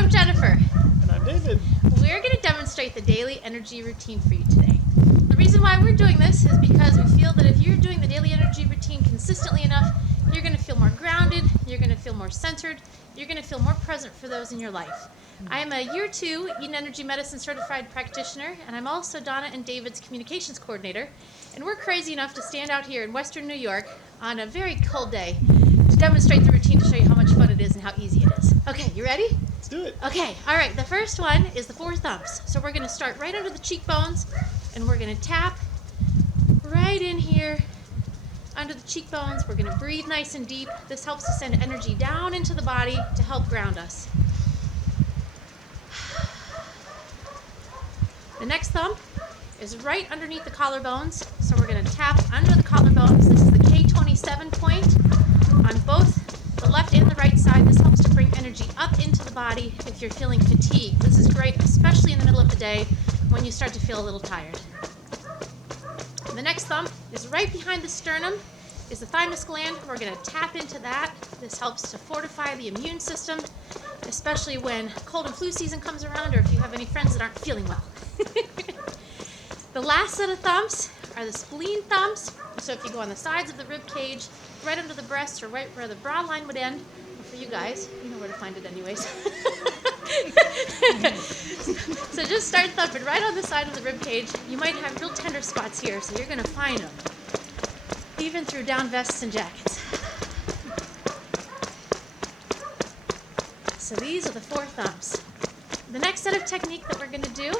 I'm Jennifer. And I'm David. We're going to demonstrate the daily energy routine for you today. The reason why we're doing this is because we feel that if you're doing the daily energy routine consistently enough, you're going to feel more grounded, you're going to feel more centered, you're going to feel more present for those in your life. I am a Year 2 Eden Energy Medicine Certified Practitioner, and I'm also Donna and David's Communications Coordinator. And we're crazy enough to stand out here in Western New York on a very cold day to demonstrate the routine to show you how much fun it is and how easy it is. Okay, you ready? Let's do it. Okay, all right, the first one is the 4 thumbs. So we're going to start right under the cheekbones, and we're going to tap right in here under the cheekbones. We're going to breathe nice and deep. This helps to send energy down into the body to help ground us. The next thumb is right underneath the collarbones. So we're going to tap under the collarbones. This is the K27 point on both the left and the right side. This helps to bring energy up into the body if you're feeling fatigued. This is great, especially in the middle of the day when you start to feel a little tired. The next thumb is right behind the sternum, is the thymus gland. We're going to tap into that. This helps to fortify the immune system, especially when cold and flu season comes around, or if you have any friends that aren't feeling well. The last set of thumbs are the spleen thumbs. So if you go on the sides of the rib cage, right under the breast, or right where the bra line would end, or for you guys, you know where to find it anyways. So just start thumping right on the side of the rib cage. You might have real tender spots here, so you're going to find them, even through down vests and jackets. So these are the 4 thumbs. The next set of technique that we're going to do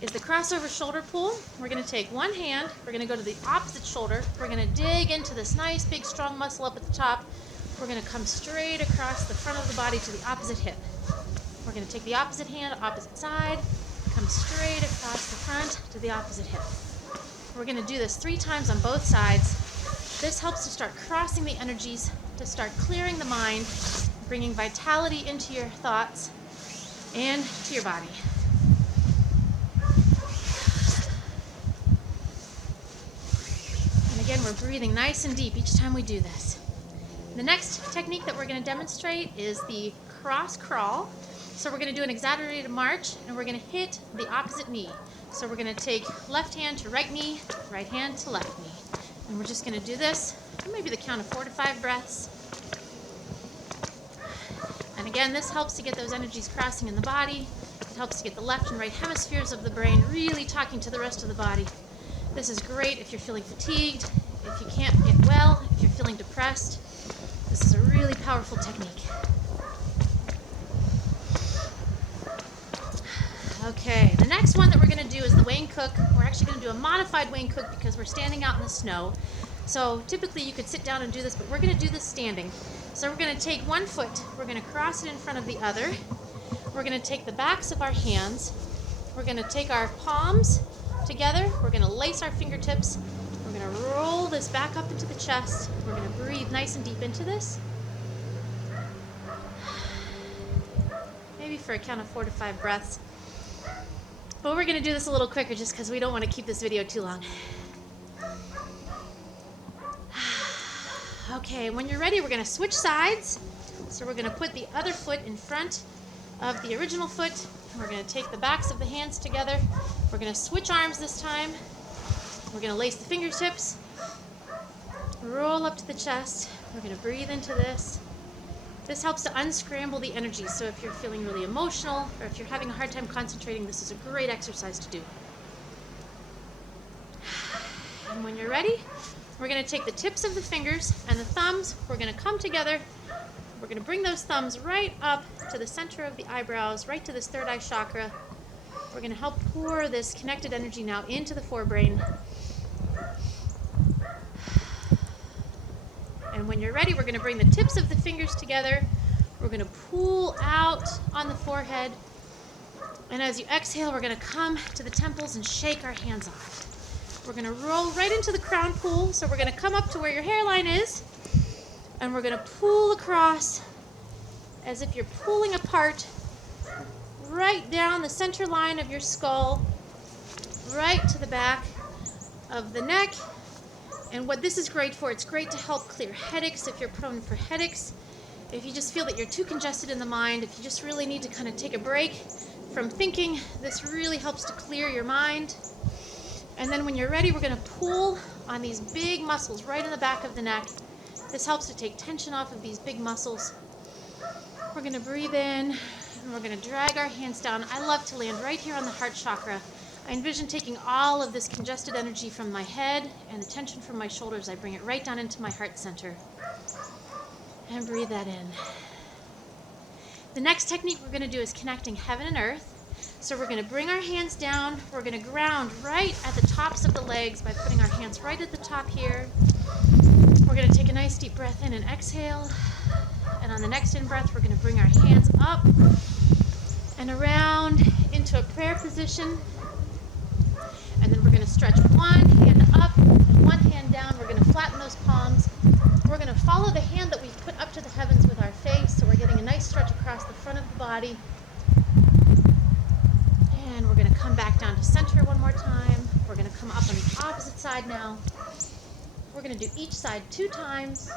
is the crossover shoulder pull. We're going to take one hand, we're going to go to the opposite shoulder, we're going to dig into this nice big strong muscle up at the top. We're going to come straight across the front of the body to the opposite hip. We're going to take the opposite hand, opposite side, come straight across the front to the opposite hip. We're going to do this 3 times on both sides. This helps to start crossing the energies, to start clearing the mind, bringing vitality into your thoughts and to your body. And again, we're breathing nice and deep each time we do this. The next technique that we're going to demonstrate is the cross crawl. So we're going to do an exaggerated march, and we're going to hit the opposite knee. So we're going to take left hand to right knee, right hand to left knee. And we're just going to do this, maybe the count of 4 to 5 breaths. And again, this helps to get those energies crossing in the body. It helps to get the left and right hemispheres of the brain really talking to the rest of the body. This is great if you're feeling fatigued, if you can't get well, if you're feeling depressed. This is a really powerful technique. Okay, the next one that we're going to do is the Wayne Cook. We're actually going to do a modified Wayne Cook because we're standing out in the snow. So typically you could sit down and do this, but we're going to do this standing. So we're going to take one foot, we're going to cross it in front of the other. We're going to take the backs of our hands. We're going to take our palms together. We're going to lace our fingertips. We're going to roll this back up into the chest. We're going to breathe nice and deep into this. Maybe for a count of 4 to 5 breaths. But we're going to do this a little quicker just because we don't want to keep this video too long. Okay, when you're ready, we're going to switch sides. So we're going to put the other foot in front of the original foot. We're going to take the backs of the hands together. We're going to switch arms this time. We're going to lace the fingertips. Roll up to the chest. We're going to breathe into this. This helps to unscramble the energy. So if you're feeling really emotional or if you're having a hard time concentrating, this is a great exercise to do. And when you're ready, we're going to take the tips of the fingers and the thumbs. We're going to come together. We're going to bring those thumbs right up to the center of the eyebrows, right to this third eye chakra. We're going to help pour this connected energy now into the forebrain. And when you're ready, we're going to bring the tips of the fingers together. We're going to pull out on the forehead. And as you exhale, we're going to come to the temples and shake our hands off. We're going to roll right into the crown pool. So we're going to come up to where your hairline is. And we're going to pull across as if you're pulling apart right down the center line of your skull, right to the back of the neck. And what this is great for, it's great to help clear headaches if you're prone for headaches. If you just feel that you're too congested in the mind, if you just really need to kind of take a break from thinking, this really helps to clear your mind. And then when you're ready, we're going to pull on these big muscles right in the back of the neck. This helps to take tension off of these big muscles. We're going to breathe in, and we're going to drag our hands down. I love to land right here on the heart chakra. I envision taking all of this congested energy from my head and the tension from my shoulders. I bring it right down into my heart center. And breathe that in. The next technique we're going to do is connecting heaven and earth. So we're going to bring our hands down. We're going to ground right at the tops of the legs by putting our hands right at the top here. We're going to take a nice deep breath in and exhale. And on the next in-breath, we're going to bring our hands up and around into a prayer position. And then we're going to stretch one hand up and one hand down. We're going to flatten those palms. We're going to follow the hand that we've put up to the heavens with our face. So we're getting a nice stretch across the front of the body. And we're going to come back down to center one more time. We're going to come up on the opposite side now. We're going to do each side 2 times.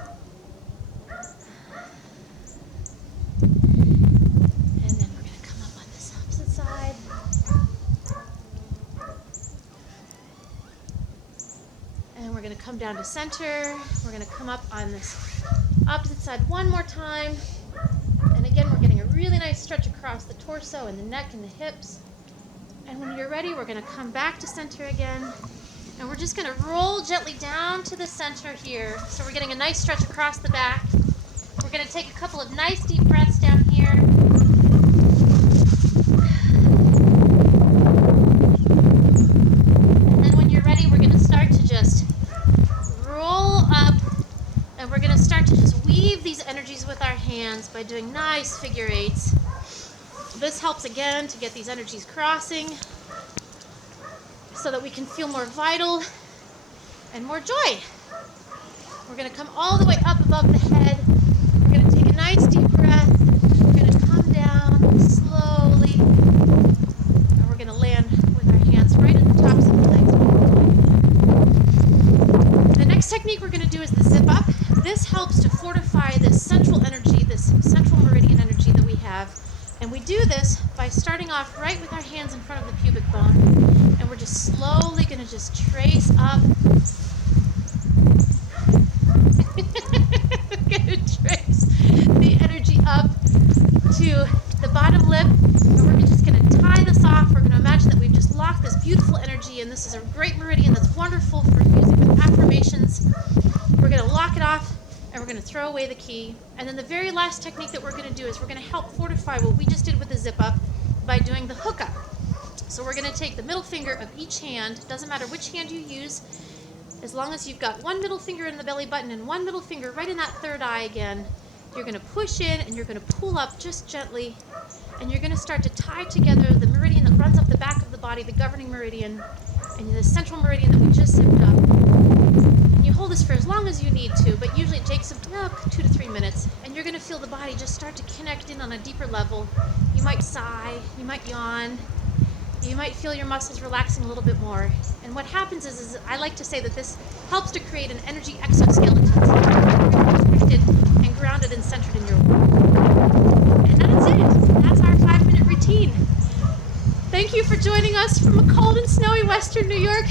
And then we're going to come up on this opposite side. And we're going to come down to center. We're going to come up on this opposite side one more time. And again, we're getting a really nice stretch across the torso and the neck and the hips. And when you're ready, we're going to come back to center again. And we're just going to roll gently down to the center here. So we're getting a nice stretch across the back. We're going to take a couple of nice deep breaths down here. And then when you're ready, we're going to start to just roll up. And we're going to start to just weave these energies with our hands by doing nice figure eights. This helps again to get these energies crossing so that we can feel more vital and more joy. We're going to come all the way up above the head. We're going to take a nice deep breath. We're going to come down slowly. And we're going to land with our hands right at the tops of the legs. The next technique we're going to do is the zip up. This helps to fortify this central energy, this central meridian energy that we have. And we do this by starting off right with our hands in front of the pubic bone. And we're just slowly going to just trace up. We're going to trace the energy up to the bottom lip. And we're just going to tie this off. We're going to imagine that we've just locked this beautiful energy. And this is a great meridian that's wonderful for using with affirmations. We're going to lock it off. And we're going to throw away the key. And then the very last technique that we're going to do is we're going to help fortify what we just did with the zip up by doing the hook up. So we're going to take the middle finger of each hand. Doesn't matter which hand you use, as long as you've got one middle finger in the belly button and one middle finger right in that third eye again. You're going to push in and you're going to pull up just gently. And you're going to start to tie together the meridian that runs up the back of the body, the governing meridian, and the central meridian that we just zipped up. You hold this for as long as you need to, but usually it takes 2 to 3 minutes, and you're going to feel the body just start to connect in on a deeper level. You might sigh, you might yawn, you might feel your muscles relaxing a little bit more. And what happens is I like to say that this helps to create an energy exoskeleton, so you're connected and grounded and centered in your world. And that's it. That's our 5-minute routine. Thank you for joining us from a cold and snowy Western New York.